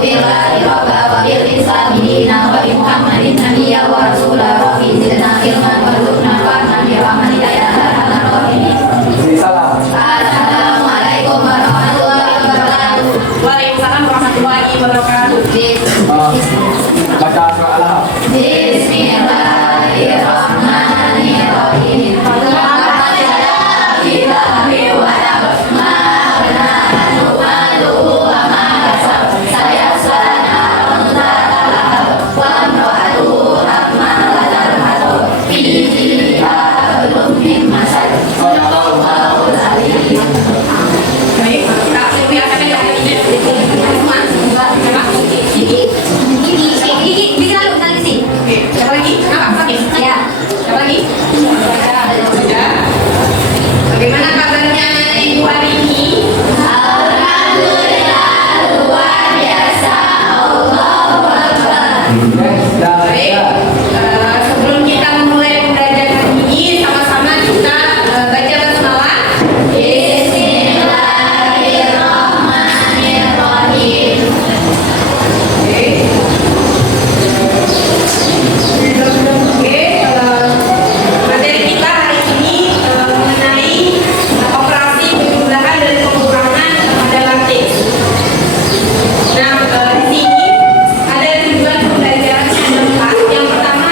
billahi robba wa bil islami dina wa bi muhammadin nabiyya wa rasula rabbi zidna ilman warzuqna fahman ya rahman hidayah arhamar rahimin. Assalamualaikum warahmatullahi wabarakatuh. Waalaikumsalam warahmatullahi wabarakatuh. Baca surah Al-Ahzab. Bismillahirrahmanirrahim. Baik, Kak Silvi akan dari ini. Oke, siapa lagi? Kenapa? Sakit? Siapa lagi? Sudah. Bagaimana kabarnya Ibu hari ini? Baik, sebelum kita memulai pembelajaran ini, sama-sama kita baca basmalah. Bismillahirrahmanirrahim. Oke. Oke, materi kita hari ini mengenai operasi penjumlahan dan pengurangan pada lantai. Nah, di sini ada tujuan pembelajaran yang keempat. Yang pertama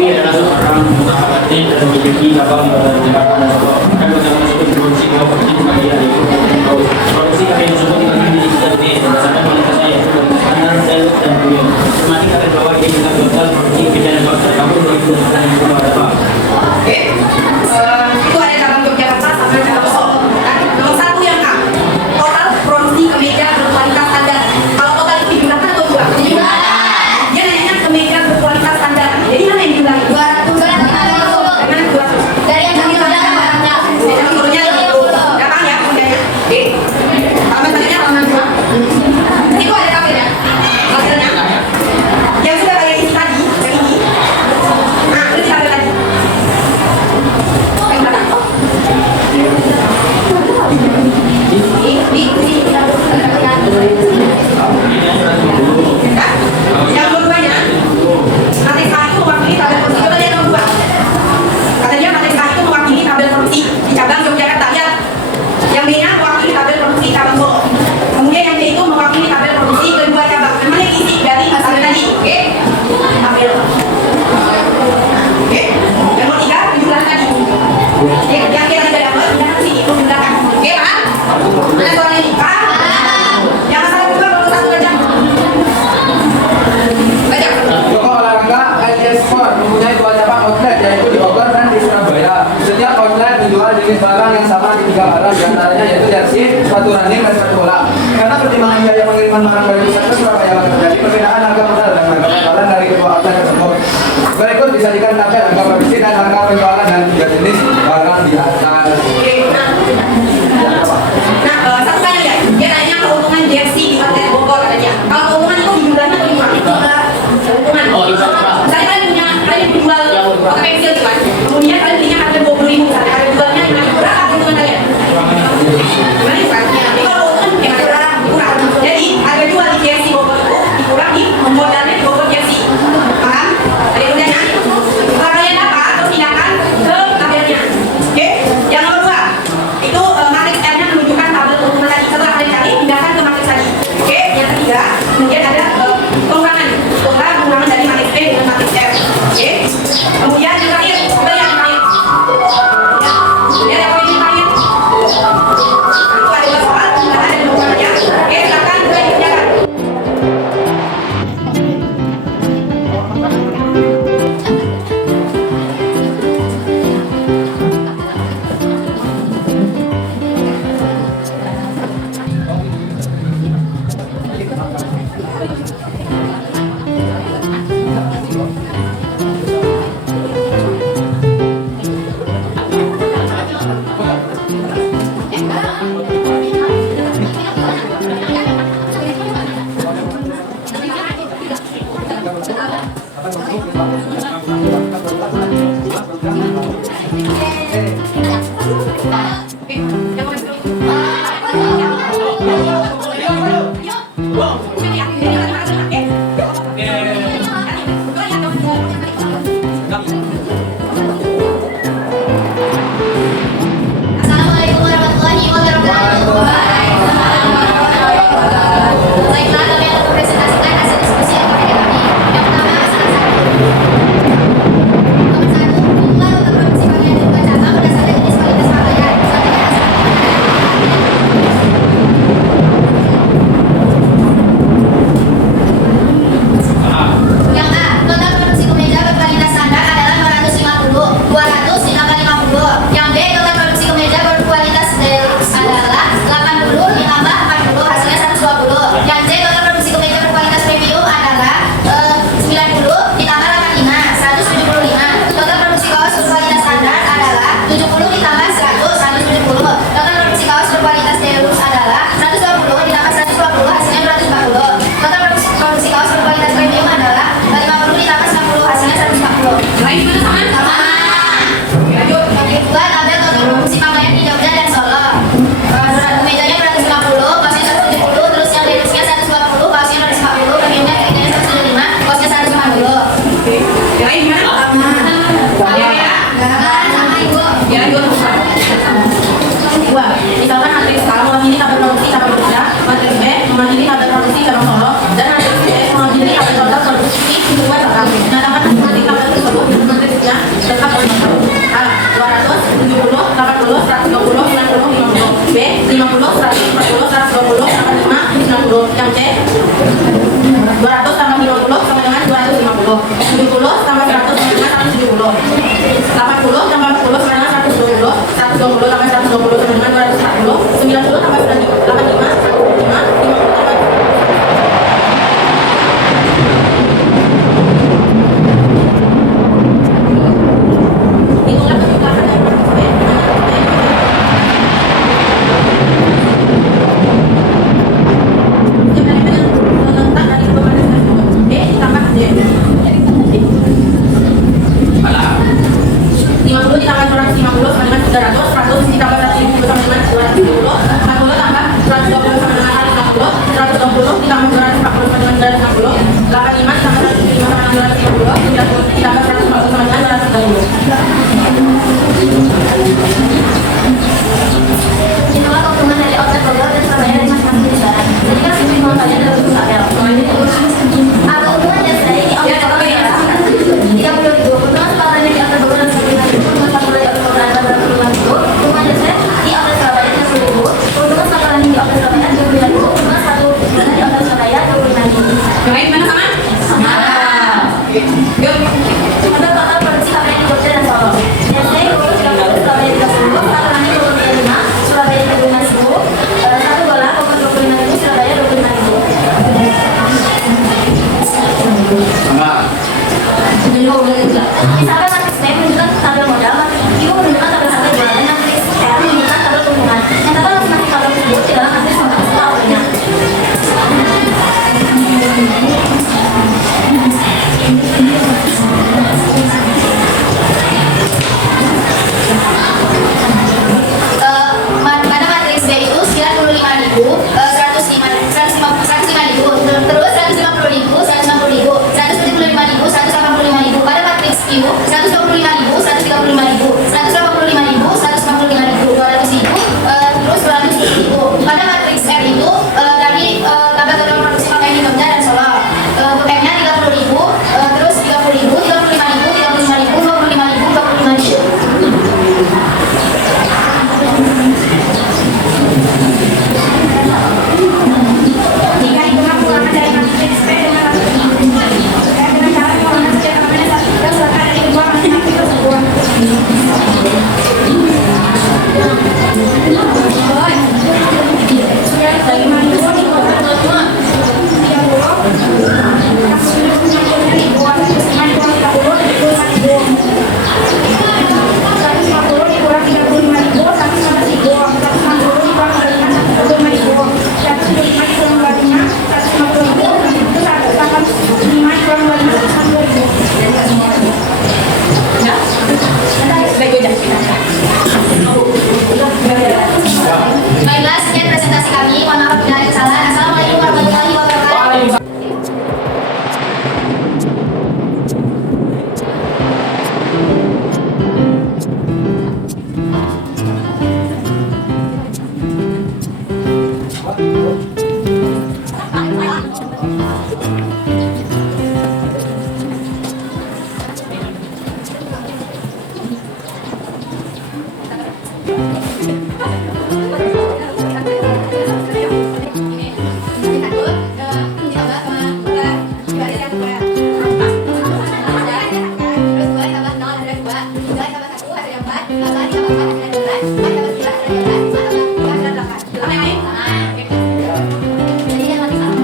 Ini adalah seorang atlet dan memiliki cabang gerakan dan tersebut produksi produksi kalian itu produksi kalian tersebut dibagi di berdasarkan kualitasnya yaitu standar self dan premium. Semakin kalian bawa ini kita total produksi beda dan bakal kamu dari perusahaan yang kedua ada pak. Oke, itu ada cabang Yogyakarta sampai cabang Solo. Kan? Nomor satu yang A, total produksi kemeja berkualitas standar. Kalau total itu digunakan atau dua? Dia nanya kemeja berkualitas standar. Jadi mana yang digunakan? 200 Dengan 200. dari yang kami gunakan barangnya. Jadi turunnya 50. Gampang ya mudahnya. Oke. Halaman tadinya halaman 2. Itu ada tabelnya. Hasilnya. Yang sudah kayak ini tadi, yang ini. Nah, itu tabel tadi. Yang belakang. Yang dua-duanya, matriks A itu mewakili tabel produksi. Coba lihat nomor 2. Katanya matriks A itu mewakili tabel produksi di cabang Yogyakarta. Lihat. Yang B-nya mewakili tabel produksi cabang Solo. Kemudian yang C itu mewakili tabel produksi kedua cabang. Memang yang isi dari tabel tadi. Oke? Tabel. Oke? Yang nomor 3, jumlah tadi. Oke? Yang kita tidak dapat, pindah ke sini. Itu jumlahkan. Oke, paham? Mana soal ini? Paham? Yang masalah kedua, nomor 1 baca. Baca. Toko olahraga LS Sport mempunyai dua cabang outlet yaitu di Bogor dan di Surabaya. Setiap outlet menjual jenis barang yang sama di 3 barang diantaranya yaitu jersey, sepatu running, dan sepatu bola. Karena pertimbangan biaya pengiriman barang dari pusat ke Surabaya akan terjadi perbedaan harga modal dan harga penjualan dari kedua outlet tersebut. Berikut disajikan tabel harga produksi dan harga penjualan dan 3 jenis barang di atas. Oke, nah, satu kali ya, dia nanya keuntungan jersey di outlet Bogor katanya. Kalau keuntungan itu di jumlahnya atau di mana? Keuntungan. Oh, di mana? Misalnya kalian jual pakai pensil gitu kan. Kemudian kalian belinya harga 20.000 misalnya, harga jualnya 5.000, berapa keuntungan kalian? Gimana itu kan? Jadi kalau keuntungan gimana? Kurang. Jadi harga jual di jersey Bogor itu dikurangi modalnya di Bogor jersey. Paham? Ada yang nanya? Setelah kalian dapat, terus pindahkan ke tabelnya. Oke? Yang nomor 2 itu matriks R-nya menunjukkan tabel keuntungan tadi. Setelah kalian cari, pindahkan ke matriks tadi. Oke? Yang ketiga, kemudian ada pengurangan dari matriks P dengan matriks R. Oke? Kemudian yang terakhir, kita yang terakhir. Ya, lihat apa ini terakhir. Itu ada 2 soal, pembukaan dan pengurangannya. Oke, silakan mulai dikerjakan. Oke, yang mau ditulis. Assalamualaikum warahmatullahi wabarakatuh. Baiklah, kami akan mempresentasikan hasil diskusi yang berbeda kami. Yang pertama, salah satu. Nomor 1, jumlah total produksi pakaian di 2 cabang berdasarkan jenis kualitas pakaian. Selanjutnya, yang A, total produksi kemeja berkualitas standar adalah 250, 200 ditambah 50. Yang B, total produksi kemeja berkualitas deluxe adalah 80 ditambah 40, hasilnya 120. Yang C, total produksi kemeja berkualitas premium adalah 90 ditambah 85, 175. Total produksi kaos berkualitas standar adalah 70 ditambah 100, 170. Total produksi kaos berkualitas deluxe adalah 120 ditambah 120, hasilnya 240. Total produksi kaos berkualitas premium adalah 50 ditambah 90, hasilnya 140. Lain gimana sama? Sama. Lanjut. Yang kedua, tabel total produksi pakaian di Jogja dan Solo. Kemejanya 250, kaosnya 170, terus yang deluxe-nya 120, kaosnya 240, premiumnya kayaknya 175, kaosnya 150. Oke. Yang lain gimana? Sama. Ya, ya. Sama ibu. Ya, lanjut. Dua, misalkan matriks A mewakili tabel produksi cabang Jogja, matriks B mewakili tabel produksi cabang Solo, dan matriks C mewakili tabel 70 tambah 100 sama dengan 170. 80 tambah 40 sama dengan 120. 120 tambah 120 sama dengan 240. 90 tambah 85 Itulah penjelasan dari Pak Rizky. Menentang dari kepada D ditambah D. 50 ditambah 150 sama dengan 300. 100 ditambah 150 sama dengan 270. 40 tambah 120 sama dengan 150. 120 ditambah 240 sama dengan 260. 85 ditambah 175 sama dengan 250. 90 ditambah 140 sama dengan 260. Itulah keuntungan dari outlet Bogor dan Surabaya dari masing-masing negara. Jadi kan keuntungan kalian dalam bentuk tabel. Keuntungan yang dari di outlet Bogor adalah 30.000. Keuntungan separuhnya di outlet Bogor dan Surabaya. Keuntungan separuhnya di outlet Bogor adalah 25.000. Keuntungan yang di outlet Surabaya 30.000. Keuntungan separuhnya di outlet Surabaya 25.000. Keuntungan satu bulan di outlet Surabaya 25.000. Yang lain mana sama? Sama. Yuk. Untuk total produksi KPI di Jogja dan Solo. Biasanya Bogor 30, Surabaya 30, Saturannya Bogor 35, Surabaya 35.000, satu bola Bogor 25.000, Surabaya 25.000. Sama. Misalkan matris B menunjukkan tabel modal, matris Q menunjukkan tabel harga jual, dan matris R menunjukkan tabel keuntungan. Yang total masing-masing tabel tersebut di dalam matris modal setelah awalnya. Pada matris B itu 95.000, 105.000, terus 150.000, 160.000, 175.000, 185.000. Pada matris Q 125.000, 135.000, 185.000, 155.000, 200.000, terus 200.000. Pada matris R itu tadi tabel total produksi KPI di Jogja dan Solo. Untuk M-nya 30.000, terus 30.000, 35.000, 35.000, 25.000, 25.000. Jika hitungan pengulangan dari matris B dengan matris I dengan cara pengulangan setiap namanya satu juga silakan dari dua masing-masing tersebut. Baiklah, sekian presentasi kami. Mohon maaf bila ada kesalahan. Assalamualaikum warahmatullahi wabarakatuh. Jadi yang lebih sama,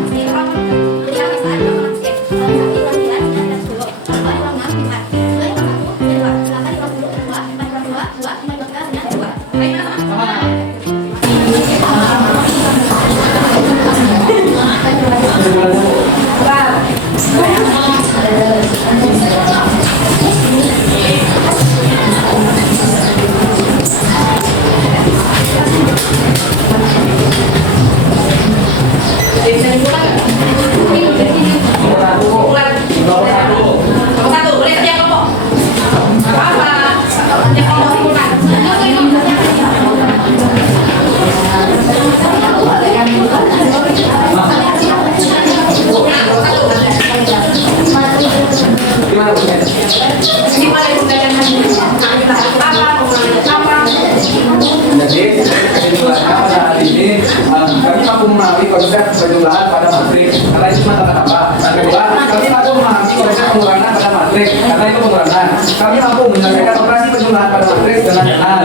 menyelesaikan operasi penjumlahan pada matris dengan benar.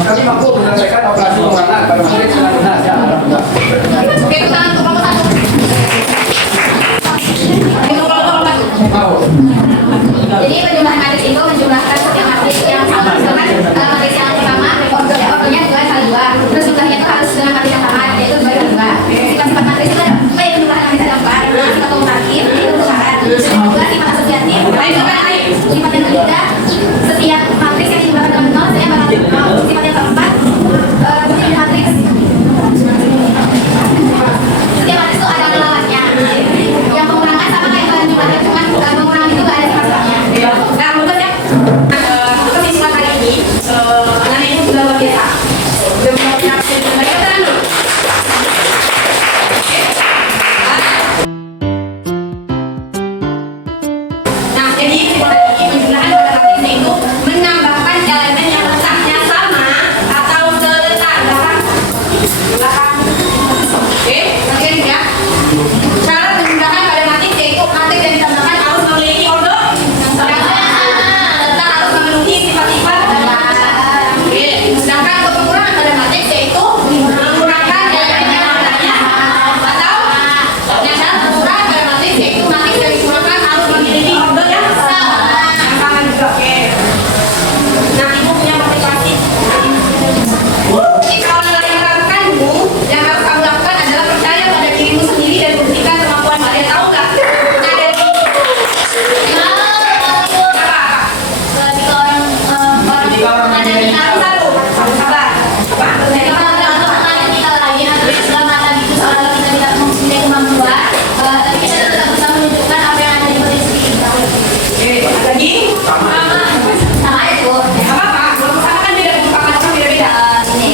Kami mampu menyelesaikan operasi pengurangan pada matris dengan benar. Ya, alhamdulillah. Oke, tangan untuk kelompok satu. Mau. Jadi penjumlahan matris itu menjumlahkan setiap matris yang sama. Misalkan matris yang pertama ordernya 2 kali 2. Terus jumlahnya itu harus dengan matris yang sama, yaitu 2 kali 2. Sifat-sifat matris itu ada penjumlahan matris ada 4. Sifat komutatif itu perubahan. Sifat kedua sifat asosiatif. Sifat yang ketiga setiap matris yang dijumlahkan dengan 0 saya bakal 0. Sifat yang keempat bukti matris. Setiap matris itu ada lawannya. Yang pengurangan sama kayak bahan jumlahnya, cuman pengurangan itu gak ada sifat-sifatnya. Nah, menurut ya, kesimpulan kali ini, anak ini sudah luar biasa. Sudah menyiapkan mereka tenang dulu. Nah, jadi simpulan ini penjelasan pada matris itu menambahkan elemen yang letaknya sama atau seletak belakang. Oke, nanti ya. Syarat penjelasan pada matris yaitu matris yang ditambahkan harus memiliki order yang sama. Letak harus memenuhi sifat-sifat. Oke, sedangkan untuk pengurangan pada matris yaitu mengurangkan elemen yang letaknya atau yang syarat pengurangan pada matris yaitu matris yang digunakan harus memiliki order yang sama juga. Oke. Nah, ibu punya motivasi. Jika orang lain meragukanmu, yang harus kamu lakukan adalah percaya pada dirimu sendiri dan buktikan kemampuan kalian. Tahu nggak? Nah, dari Ketika orang ada di satu, sabar. Apa? Jadi kalau untuk mengalir kita lagi, nanti setelah mata itu seolah kita tidak mempunyai kemampuan, tapi kita tetap bisa menunjukkan apa yang ada di potensi kita. Oke, lagi. Sama aja tuh. Apa-apa? Kalau sama kan beda, bukan macam beda-beda. Ini,